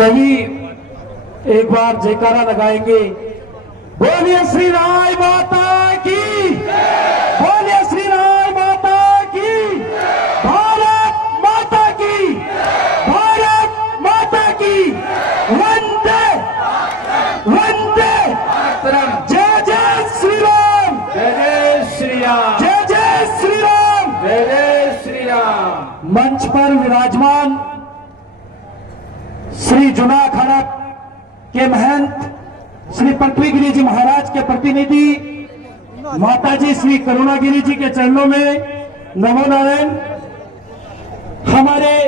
सभी एक बार जयकारा लगाएंगे। बोलिए श्री राय माता की, बोलिए श्री राय माता की, भारत माता की, भारत माता की, वंदे वंदे मातरम। जय जय श्री राम, जय जय श्री राम, जय जय श्री राम, जय जय श्री राम। मंच पर विराजमान श्री जूनागढ़ के महंत श्री पृथ्वीगिरी जी महाराज के प्रतिनिधि माताजी श्री करुणागिरी जी के चरणों में नमो नारायण। हमारे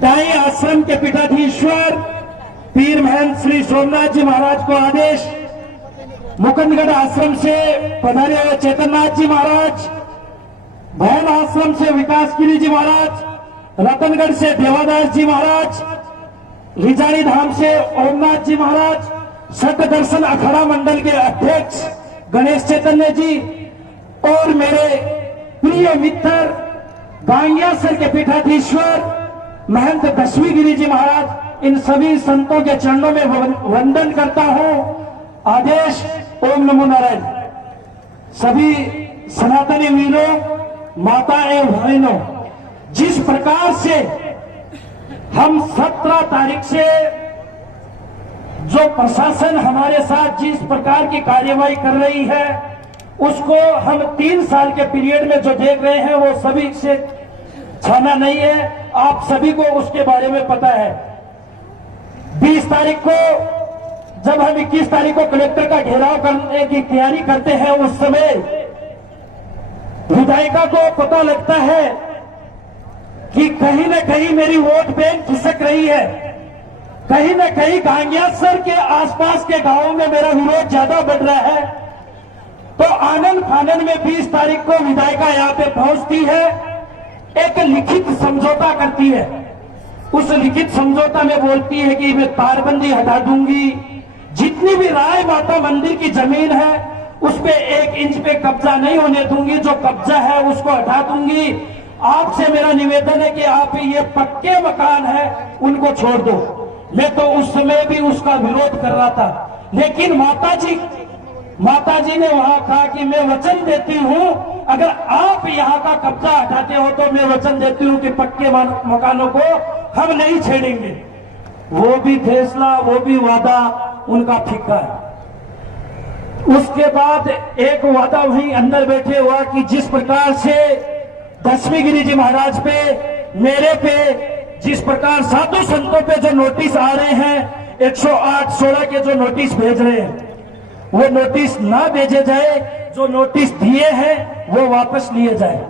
दाई आश्रम के पीठाधीश्वर पीर महंत श्री सोमनाथ जी महाराज को आदेश, मुकुंदगढ़ आश्रम से पधारे हुए चेतननाथ जी महाराज, भैल आश्रम से विकासगिरी जी महाराज, रतनगढ़ से देवादास जी महाराज, रिजाड़ी धाम से ओमनाथ जी महाराज, सत्य दर्शन अखाड़ा मंडल के अध्यक्ष गणेश चैतन्य जी और मेरे प्रिय मित्र गांगियासर के पीठाधीश्वर महंत दशवीगिरी जी महाराज, इन सभी संतों के चरणों में वंदन करता हूं। आदेश ओम नमो नारायण। सभी सनातनी वीरों, माता एवं बहनों, जिस प्रकार से हम 17 तारीख से जो प्रशासन हमारे साथ जिस प्रकार की कार्यवाही कर रही है, उसको हम 3 साल के पीरियड में जो देख रहे हैं वो सभी से छाना नहीं है। आप सभी को उसके बारे में पता है। 20 तारीख को जब हम 21 तारीख को कलेक्टर का घेराव करने की तैयारी करते हैं, उस समय विधायिका को पता लगता है कि कहीं न कहीं मेरी वोट बैंक खिसक रही है, कहीं न कहीं गांगियासर के आसपास के गांवों में मेरा विरोध ज्यादा बढ़ रहा है। तो आनंद फानन में 20 तारीख को विधायिका यहां पे पहुंचती है, एक लिखित समझौता करती है। उस लिखित समझौता में बोलती है कि मैं तारबंदी हटा दूंगी, जितनी भी राय माता मंदिर की जमीन है उस पे 1 इंच पे कब्जा नहीं होने दूंगी, जो कब्जा है उसको हटा दूंगी। आपसे मेरा निवेदन है कि आप ये पक्के मकान है उनको छोड़ दो। मैं तो उस समय भी उसका विरोध कर रहा था, लेकिन माताजी ने वहां कहा कि मैं वचन देती हूं, अगर आप यहां का कब्जा हटाते हो तो मैं वचन देती हूं कि पक्के मकानों को हम नहीं छेड़ेंगे। वो भी फैसला, वो भी वादा उनका फीका है। उसके बाद एक वादा वहीं अंदर बैठे हुआ कि जिस प्रकार से दशवीगिरी जी महाराज पे, मेरे पे जिस प्रकार साधु संतों पे जो नोटिस आ रहे हैं, 108-16 के जो नोटिस भेज रहे हैं, वो नोटिस ना भेजे जाए, जो नोटिस दिए हैं वो वापस लिए जाए।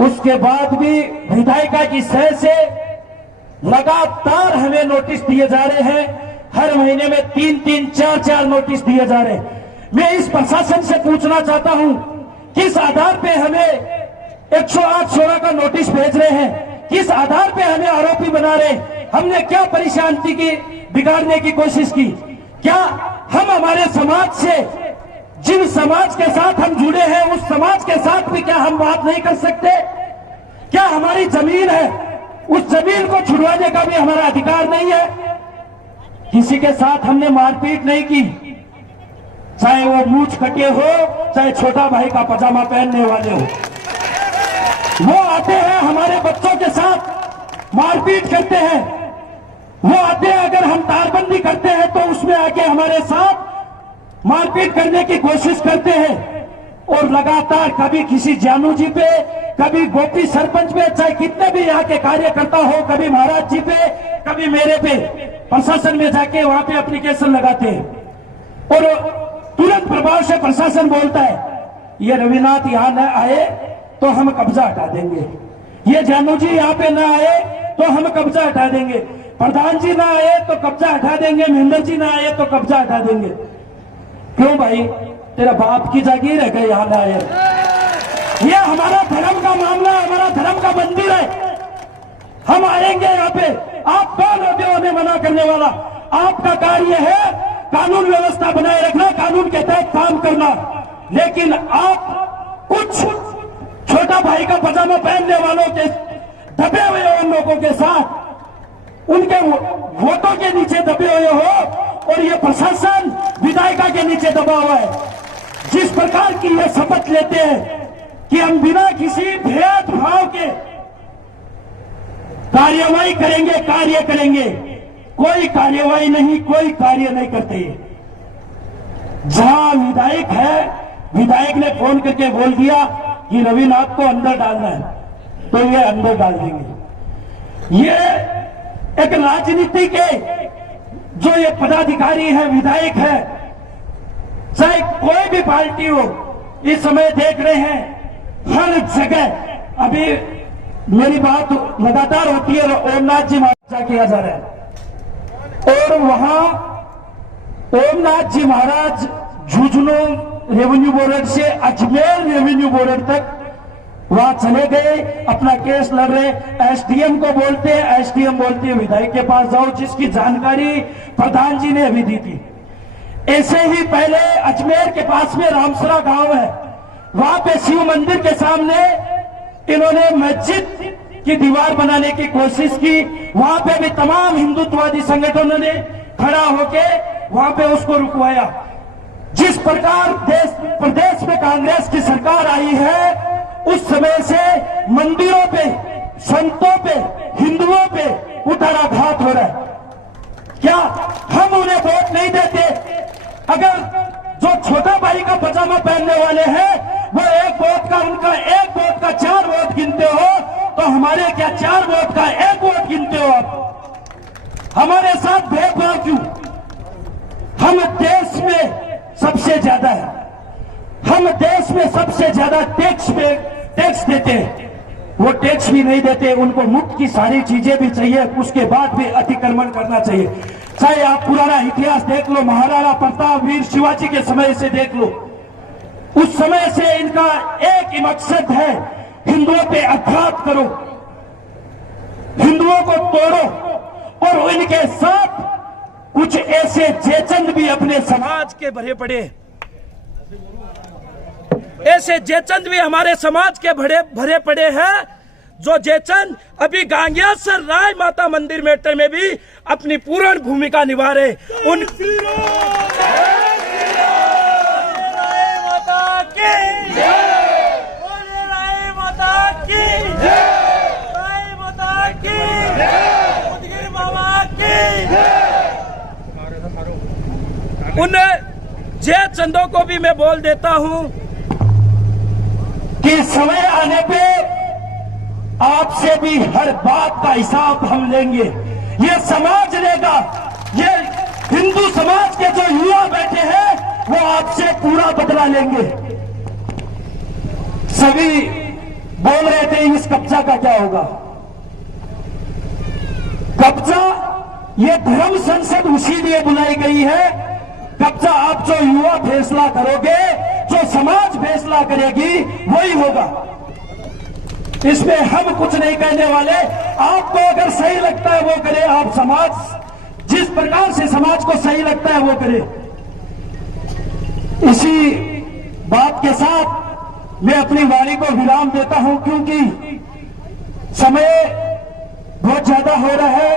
उसके बाद भी विधायिका की सह से लगातार हमें नोटिस दिए जा रहे हैं। हर महीने में 3-3, 4-4 नोटिस दिए जा रहे हैं। मैं इस प्रशासन से पूछना चाहता हूं, किस आधार पे हमें 108-16 का नोटिस भेज रहे हैं? किस आधार पे हमें आरोपी बना रहे हैं? हमने क्या परेशानी की बिगाड़ने की कोशिश की? क्या हम हमारे समाज से, जिन समाज के साथ हम जुड़े हैं, उस समाज के साथ भी क्या हम बात नहीं कर सकते? क्या हमारी जमीन है, उस जमीन को छुड़वाने का भी हमारा अधिकार नहीं है? किसी के साथ हमने मारपीट नहीं की, चाहे वो मूंछ कटे हो, चाहे छोटा भाई का पजामा पहनने वाले हो। वो आते हैं हमारे बच्चों के साथ मारपीट करते हैं। वो आते हैं, अगर हम तारबंदी करते हैं तो उसमें आके हमारे साथ मारपीट करने की कोशिश करते हैं। और लगातार कभी किसी जानू जी पे, कभी गोपी सरपंच पे, चाहे कितने भी यहाँ के कार्यकर्ता हो, कभी महाराज जी पे, कभी मेरे पे, प्रशासन में जाके वहां पे एप्लीकेशन लगाते हैं। और तुरंत प्रभाव से प्रशासन बोलता है, ये रविनाथ यहां न आए तो हम कब्जा हटा देंगे, ये जानू जी यहाँ पे ना आए तो हम कब्जा हटा देंगे, प्रधान जी ना आए तो कब्जा हटा देंगे, महेंद्र जी ना आए तो कब्जा हटा देंगे। क्यों भाई, तेरा बाप की जागीर है क्या यहाँ ना आए? ये हमारा धर्म का मामला है, हमारा धर्म का मंदिर है, हम आएंगे यहाँ पे। आप कौन होते हो हमें मना करने वाला? आपका कार्य है कानून व्यवस्था बनाए रखना, कानून के तहत काम करना। लेकिन आप कुछ छोटा भाई का पजामा पहनने वालों के दबे हुए उन लोगों के साथ उनके वोटों के नीचे दबे हुए हो और ये प्रशासन विधायिका के नीचे दबा हुआ है। जिस प्रकार की ये शपथ लेते हैं कि हम बिना किसी भेदभाव के कार्यवाही करेंगे, कार्य करेंगे, कोई कार्यवाही नहीं, कोई कार्य नहीं करते। जहां विधायक है, विधायक ने फोन करके बोल दिया कि रविनाथ को अंदर डालना है, तो ये अंदर डाल देंगे। ये एक राजनीति के जो ये पदाधिकारी है, विधायक है, चाहे कोई भी पार्टी हो, इस समय देख रहे हैं हर जगह अभी मेरी बात लगातार होती है, ओमनाथ जी महाराज किया जा रहा है और वहां ओमनाथ जी महाराज झुंझुनू रेवेन्यू बोर्ड से अजमेर रेवेन्यू बोर्ड तक वहां चले गए, अपना केस लड़ रहे। एसडीएम को बोलते हैं, एसडीएम बोलते हैं विधायक के पास जाओ, जिसकी जानकारी प्रधान जी ने अभी दी थी। ऐसे ही पहले अजमेर के पास में रामसरा गांव है, वहां पे शिव मंदिर के सामने इन्होंने मस्जिद की दीवार बनाने की कोशिश की। वहां पे भी तमाम हिंदुत्ववादी संगठनों ने खड़ा होके वहां पे उसको रुकवाया। जिस प्रकार प्रदेश में कांग्रेस की सरकार आई है, उस समय से मंदिरों पे, संतों पे, हिंदुओं पे कुठाराघात हो रहा है। क्या हम उन्हें वोट नहीं देते? अगर जो छोटा भाई का पजामा पहनने वाले हैं वो एक वोट का, उनका एक वोट का 4 वोट गिनते हो, तो हमारे क्या 4 वोट का 1 वोट गिनते हो आप? हमारे साथ भेदभाव क्यों? हम देश में सबसे ज्यादा है, हम देश में सबसे ज्यादा टैक्स देते हैं, वो टैक्स भी नहीं देते। उनको मुफ्त की सारी चीजें भी चाहिए, उसके बाद भी अतिक्रमण करना चाहिए। चाहे आप पुराना इतिहास देख लो, महाराणा प्रताप, वीर शिवाजी के समय से देख लो, उस समय से इनका एक ही मकसद है, हिंदुओं पे आघात करो, हिंदुओं को तोड़ो। और इनके साथ कुछ ऐसे जेचंद भी अपने समाज के भरे पड़े, ऐसे जेचंद भी हमारे समाज के भरे पड़े हैं, जो जेचंद अभी गांगियासर राय माता मंदिर मैटर में भी अपनी पूर्ण भूमिका निभा रहे। उन उन जेचंदों को भी मैं बोल देता हूं कि समय आने पे आपसे भी हर बात का हिसाब हम लेंगे। ये समाज लेगा, ये हिंदू समाज के जो युवा बैठे हैं वो आपसे पूरा बदला लेंगे। सभी बोल रहे थे इस कब्जा का क्या होगा? कब्जा, ये धर्म संसद उसी लिए बुलाई गई है। कब्जा आप जो युवा फैसला करोगे, जो समाज फैसला करेगी, वही होगा। इसमें हम कुछ नहीं कहने वाले। आपको अगर सही लगता है वो करे, आप समाज जिस प्रकार से समाज को सही लगता है वो करे। इसी बात के साथ मैं अपनी वाणी को विराम देता हूं, क्योंकि समय बहुत ज्यादा हो रहा है।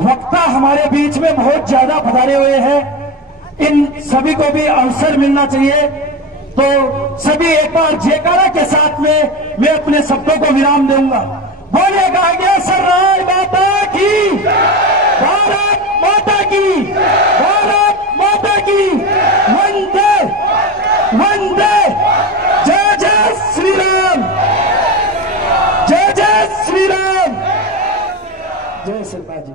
वक्ता हमारे बीच में बहुत ज्यादा पधारे हुए हैं, इन सभी को भी अवसर मिलना चाहिए। तो सभी एक बार जयकारा के साथ में मैं अपने शब्दों को विराम दूंगा। बोले गांगियासर राय माता की, भारत माता की, भारत माता की, वंदे वंदे, जय जय श्री राम, जय जय श्री राम, जय श्री राम जी।